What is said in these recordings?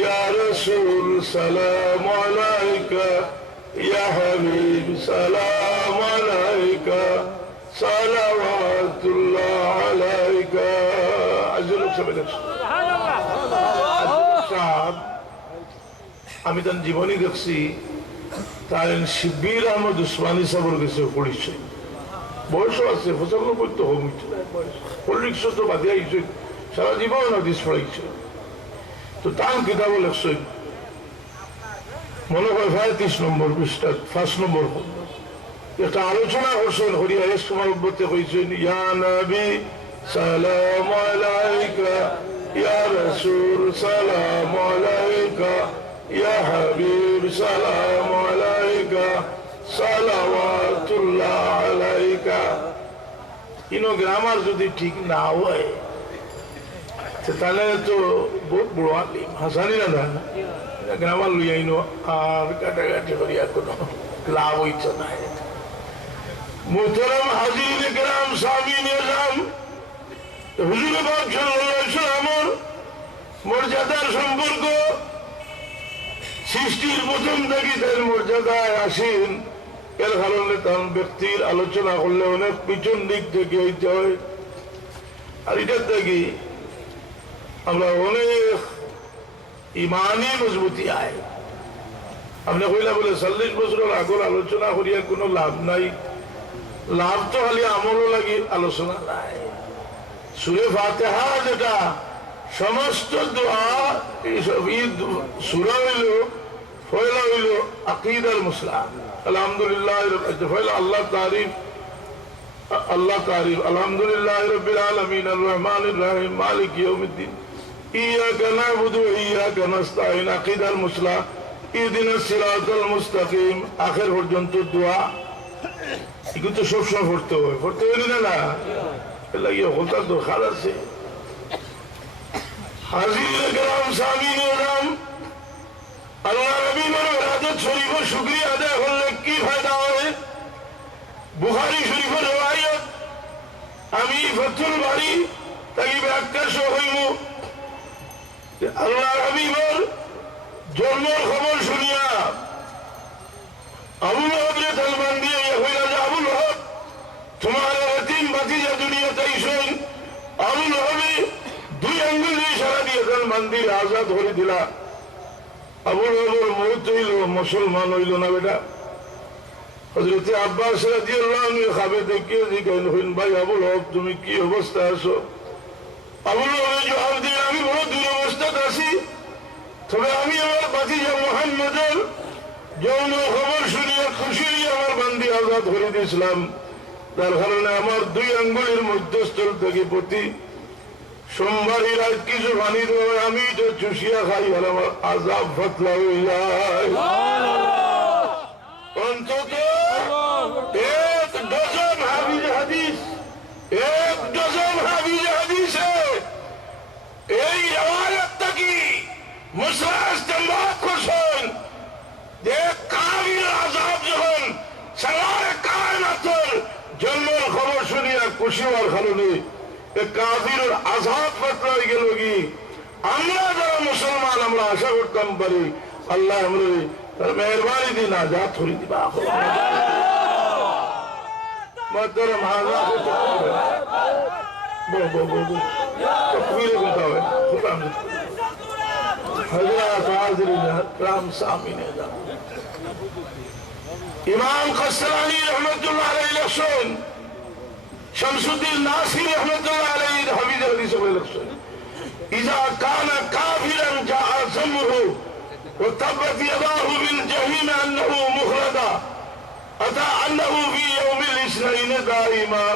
ইয়া রাসূল সালাম আলাইকা, ইয়া হাবিব সালাম আলাইকা, সালাওয়াতুল্লাহ আলাইকা। আমি তার জীবনী দেখছি, তার শিবির আহমদ উসমানী সাহেবের কাছে পড়েছে, বয়সও আছে 95 তো হচ্ছে, পলিটিক্স তো বাদে আইছে, সারা জীবন হাদিস পড়াইছে। তো তার কিতাব লেখছে, মনে হয় 35 নম্বর পৃষ্ঠা 1 নম্বর একটা আলোচনা করছেন হরিয়া মহব্বতে কইছেন, ইয়া নবী সালাম আলাইকা, ইয়া রাসূল সালাম আলাইকা, ইয়া হাবিব সালাম আলাইকা, সালাওয়াতুল্লাহ আলাইকা। ইনো গ্রামার যদি ঠিক না হয় তাহলে তো বহুত বড় আলিম হাসানি না গ্রামার লইয়া ইনো আর কাটাকাটি করিয়া কোনো লাভ হইত না। মুহতারাম হাজিরিন কিরাম, সামিন ইকরাম, হুজুর পাক সাল্লাল্লাহু আলাইহি ওয়াসাল্লামের মর্যাদার সম্পর্ক সৃষ্টির প্রথম থেকে তার মর্যাদায় আসেন, এর কারণে তার ব্যক্তির আলোচনা করলে অনেক পিছন দিক থেকে হইতে হয়। আর এটার থেকে আমরা অনেক ইমানি মজবুতি আয়। আপনি কইলা বলে 40 বছরের আগর আলোচনা করিয়া কোনো লাভ নাই, লাভ তো খালি আমলও লাগি আলোচনা নাই। সূরা ফাতিহা যেটা সমস্ত দোয়া সূরা হইল, পয়লা হইল আকীদার মুসলা, আলহামদুলিল্লাহ পয়লা আল্লাহ তারিফ, আল্লাহ তারিফ, আলহামদুলিল্লাহ রাব্বিল আলামিন আর রহমানির রহিম মালিক ইয়াউমিদ্দিন ইয়াকা না'বুদু ওয়া ইয়াকা নাস্তাঈন, আকীদার মুসলা, ইহদিনাস সিরাতাল মুস্তাকিম, আখির পর্যন্ত দোয়া। এগুলো তো সবসময় পড়তে হয়, পড়তে হয় না, এর লাগিয়ে হতার দরকার আছে। হাজির গ্রাম, সামিন গ্রাম, আল্লাহ নবী ইবাদত শরীফের শুকরিয়া আদায় করলে কি ফায়দা হয়? বুখারী শরীফের রওয়ায়াত, আমি ফাতুল বারী তাকে ব্যাখ্যা সহ হইব। আল্লাহ নবীর জন্মের খবর শুনিয়া আবু লহবরে তালবান দিয়ে হইলা যে আবু লহব তোমার এতিম ভাতিজা দুনিয়াতে আইছেন। আবু লহবে 2 আঙ্গুল দিয়ে ইশারা দিয়ে তালবান দিয়ে আজাদ করে দিলা। আবু লহবের মৌত হইল, মুসলমান হইল না বেটা। হযরত আব্বাস রাদিয়াল্লাহু আনহু খাবে দেখিয়ে জিজ্ঞাসা করেন, ভাই আবু লহব তুমি কি অবস্থায় আছো? আবু লহব জবাব দিয়ে, আমি বড় দুরবস্থাতে আছি, তবে আমি আমার ভাতিজা মুহাম্মদের যৌন খবর শুনিয়া খুশি হইয়া আমার বান্দি আজাদ করে দিয়েছিলাম। তার কারণে আমার 2 আঙ্গুলের মধ্যস্থল থেকে প্রতি সোমবার রাত কিছু পানি দেওয়া, আমি তো চুষিয়া খাই আর আমার আজাব ফাতলা হয়ে যায়। অন্তত 1 ডজন হাফিজ হাদিস, 1 ডজন হাফিজ হাদিসে এই রিওয়ায়াতটা কি মুসলা ইস্তেমবাদ করছেন যে কাফির আযাব যখন সারা কায়নাতের জন্মের খবর শুনিয়া খুশি হওয়ার কারণে কাফির আযাব ফাতলা হয়ে গেল। কি আমরা যারা মুসলমান আমরা আশা করতাম পারি আল্লাহ আমাদের তার মেহরবানি দিন আজাদ করে দিবা। মাতরম হাজা ইমাম কাসরানী রহমতুল্লাহ আলাইহি লিখছেন, শামসুদ্দিন নাসির রহমতুল্লাহ আলাইহি হাফিজ হাদিস লিখছেন, ইযা কানা কাফিরান জাআ জামরু ওয়া তাবাত ইয়াদাহু বিল জাহিম আন্নাহু মুখরাদা আতা আন্নাহু ফি ইয়াউমিল ইসনাইন দাইমা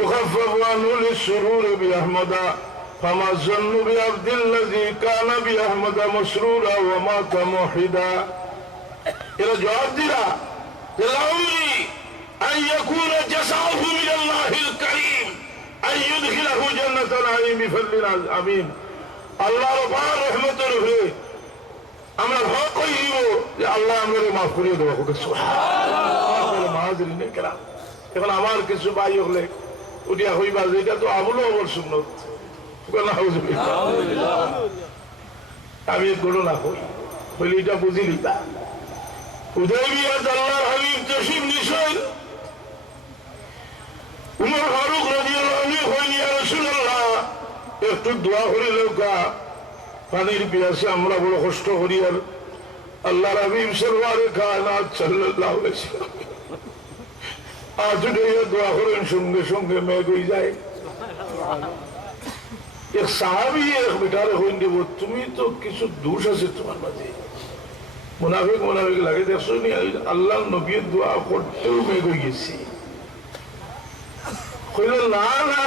يخفف عنه للسرور بأحمد فما الظن بعبد الذي كان بأحمد مسرورا ومات موحدا. إلى جواب ديرا للعمري أن يكون جزاؤه من الله الكريم أن يدخله جنة النعيم بفضل العظيم. الله ربنا رحمة له আমরা হক হইব যে আল্লাহ আমাদের মাফ করিয়ে দেবো। সুবহানাল্লাহ। মাহাজিরিনে কেরাম, এখন আমার কিছু ভাই হলে উঠিয়া হইবা, এটা তো আবুল হবার সুন্নত। আমি ঘটনা হইলে এটা বুঝিলি তা হুদাইবিয়াত আল্লাহর হাবিব তশরিফ নিছেন উমর ফারুক রাদিয়াল্লাহু আনহু কইলেন ইয়া রাসূলুল্লাহ একটু দোয়া করিল কা পানির পিয়াসে আমরা বড় কষ্ট করি আর আল্লাহর হাবিব সরওয়ারে কায়নাত সাল্লাল্লাহু আলাইহি ওয়াসাল্লাম আজ দোয়া করেন সঙ্গে সঙ্গে মেঘ হয়ে যায় এক সাহাবি এক বেটারে হইন দেব তুমি তো কিছু দোষ আছে তোমার মাঝে মুনাফিক মুনাফিক লাগে দেখছো নি আল্লাহ নবীর দোয়া করতেও মেঘ হয়ে গেছি কইল না না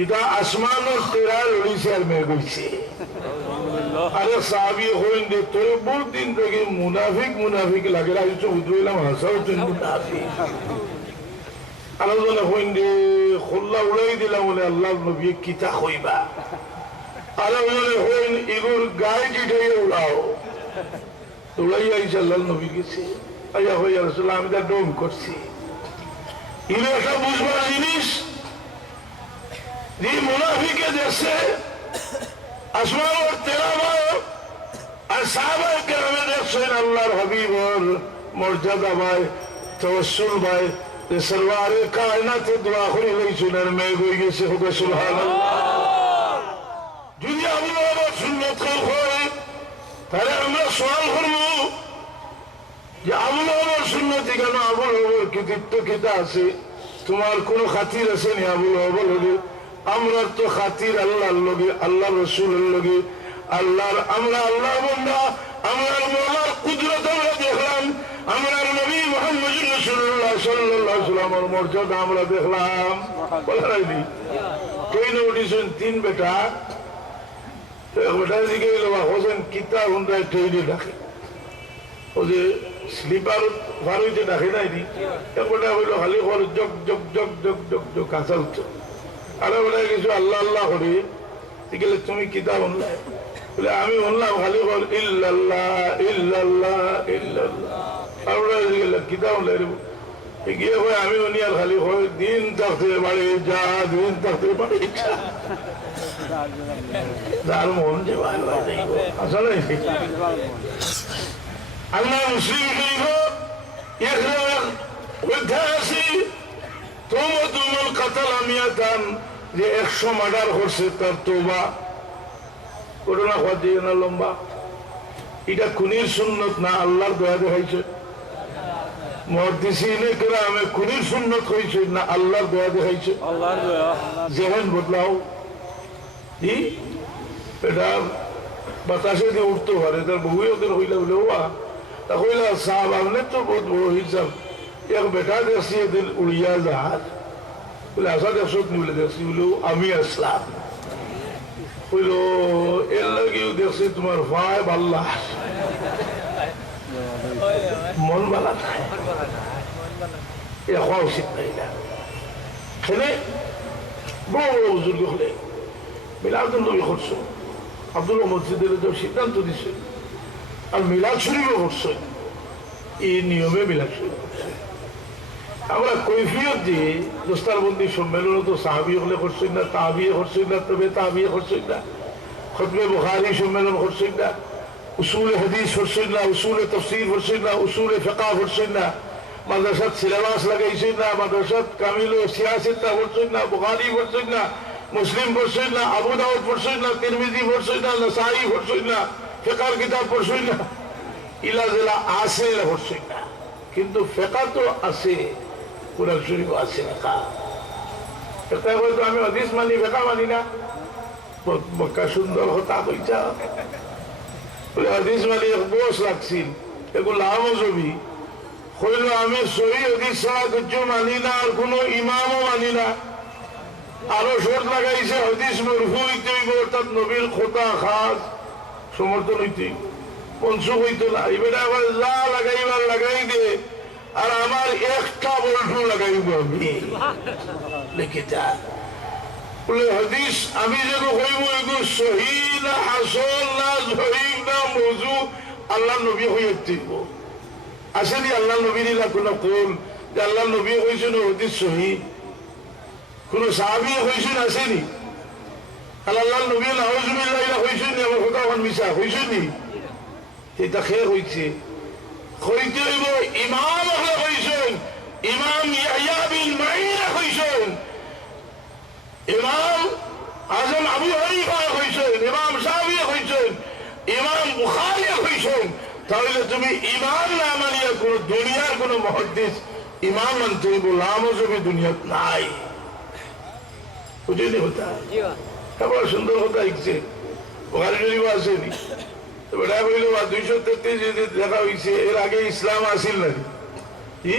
এটা আসমানের তেরা লড়িছে আর মেঘ হয়েছে আরে সাহাবি হইন দে তোর বহুত দিন থেকে মুনাফিক মুনাফিক লাগে রাজি তো বুঝলাম হাসাও তুমি মুনাফিক আলোচনা হইন দে খোল্লা উড়াই দিলাম বলে আল্লাহ নবী কিতা হইবা আলোচনা হইন এগুর গায়ে চিঠাইয়া উড়াও উড়াইয়া আইসা আল্লাহ নবী গেছে আইয়া হইয়া রসুল্লাহ আমি তার ডোম করছি এগুলো একটা বুঝবার জিনিস যে মুনাফিকে দেশে আসমানের তেরা ভাই আর সাহাবায়ে কেরামে দেখছেন আল্লাহর হাবিবর মর্যাদা ভাই তাওয়াসসুল ভাই সরওয়ারে কায়নাতে দোয়া করে লইছেন আর মেঘ হয়ে গেছে হুকে সুবহানাল্লাহ যদি আবু বকর সুন্নাত হয় তাহলে আমরা সওয়াল করব যে আবু বকর সুন্নতি কেন আবু বকর কৃতিত্ব কেটা আছে তোমার কোনো খাতির আছে নি আবু বকর আমরা তো খাতির আল্লাহর লগে আল্লাহ রাসূলের লগে আল্লাহর আমরা আল্লাহ বান্দা আমরার মওলার কুদরত আমরা দেখলাম আমরার নবী মুহাম্মদ রাসূলুল্লাহ সাল্লাল্লাহু আলাইহি ওয়াসাল্লামের মর্যাদা আমরা দেখলাম বলাইনি কই নোটিশন তিন বেটা এক বেটা দিকে লোয়া হোসেন কিতা হুন্ডা ট্রেনে ডাকে ও যে স্লিপার ভারুইতে ডাকে নাই নি এক বেটা হইল খালি খর jug jug jug jug jug jug কাঁচা উঠছে আরে বেটা কিছু আল্লাহ আল্লাহ করি গেলে তুমি কিতা শুনলাই বলে আমি শুনলাম খালি বল ইল্লাল্লাহ ইল্লাল্লাহ ইল্লাল্লাহ আর ওরা গেলে কিতা শুনলাই গিয়ে হয় আমি উনি আর খালি হয় দিন থাকতে বাড়ি যা দিন থাকতে বাড়ি যা তার মন যে ভালো আসলে আল্লাহ মুসলিম ঐতিহাসিক তোমার কাতাল আমিয়াতান যে 100 মার্ডার করছে তার তোবা করোনা হওয়া দিয়ে না লম্বা এটা খুনির সুন্নত না আল্লাহর দয়া দেখাইছে মুহাদ্দিসিনে কেরামে খুনির সুন্নত হইছে না আল্লাহর দয়া দেখাইছে আল্লাহর দয়া জেহেন বদলাও জি এটা বাতাসে দিয়ে উঠতে পারে তার বহু ওদের হইলে বলে ওয়া তা হইলা সাহাব আপনি তো বহুত বড় হিসাব এক বেটা দেখছি এদিন উড়িয়া জাহাজ বলে আসা দেখছো বলে দেখছি বলে আমি আসলাম বলল এর লাগেও দেখছি তোমার ভাই আল্লাহ মন বালা নাই এ হওয়া উচিত নাই না খেলে বড় বড় বুজুর্গ হলে মিলাদুল নবী করছো আব্দুল মসজিদের সিদ্ধান্ত দিচ্ছে আর মিলাদ শরীফও করছে এই নিয়মে মিলাদ শরীফ করছে আমরা কৈফিয়ত দিয়ে দোস্তারবন্দি সম্মেলন তো সাহাবি হলে করছেন না তাবিয়ে করছেন না তবে তাবিয়ে করছেন না খতমে বুখারী সম্মেলন করছেন না উসুল হাদিস করছেন না উসুল তাফসীর করছেন না উসুল ফিকহ করছেন না মাদ্রাসাত সিলেবাস লাগাইছেন না মাদ্রাসাত কামিল ও সিয়াসতটা করছেন না বুখারী করছেন না মুসলিম পড়ছেন না আবু দাউদ পড়ছেন না তিরমিজি পড়ছেন না নাসাই পড়ছেন না ফিকহর কিতাব পড়ছেন না ইলা জিলা আছে পড়ছেন না কিন্তু ফিকহ তো আছে কোরআন শরীফ আছে ফিকহ এটা হয়তো আমি হাদিস মানি ফিকহ মানি না মক্কা সুন্দর কথা কইছা বলে হাদিস মানি এক বস লাগছিল এগুলো আমজবি হইল আমি সহি হাদিস ছাড়া কিছু মানি না আর কোনো ইমামও মানি না আরো শর্ত লাগাইছে হাদিস মরফু হইতে হইব অর্থাৎ নবীর খোতা খাস সমর্থন হইতে মনসুখ হইতো না এবার আবার যা লাগাইবার লাগাই দে আর আমার একটা বল্টু লাগাইব আমি লিখে যা বলে হাদিস আমি যেন হইব এগুলো সহি না হাসন না জহিব না মজু আল্লাহ নবী হইয়া দিব আসেনি আল্লাহ নবীর কোনো কোন যে আল্লাহ নবী হয়েছেন হাদিস সহি কোন সাহাবী হয়েছেন আসেনি আল্লাহ নবী নাউজুবিল্লাহ হয়েছেন আমার কথা মিশা হইছনি এটা খেয়ে হইছে হইতে হইব ইমাম হলে হইছেন ইমাম ইয়াহইয়া বিন মাইন হইছেন ইমাম আজম আবু হানিফা হইছেন ইমাম শাফি হইছেন ইমাম বুখারী হইছেন তাহলে তুমি ইমাম না মানিয়া কোন দুনিয়ার কোন মুহাদ্দিস ইমাম মানতে হইব লামজবি দুনিয়াত নাই বুঝলি হতা বড় সুন্দর কথা লিখছে বুখারী শরীফ আসেনি বেড়া কইল 233 দেখা হইছে এর আগে ইসলাম আসিল না কি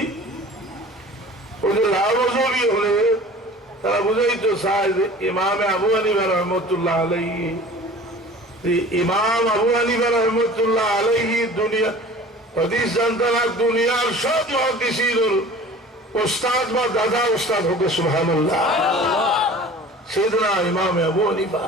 ওই যে লামজবি হলে তারা বুঝাইতো সাহেব ইমামে আবু হানিফা রহমতুল্লাহ আলাইহি ইমাম আবু হানিফা রহমতুল্লাহ আলাইহি দুনিয়া হাদিস জানতারা দুনিয়ার সব মুহাদ্দিসিনের ওস্তাদ বা দাদা ওস্তাদ হোক সুবহানাল্লাহ সাইয়েদনা ইমাম আবু হানিফা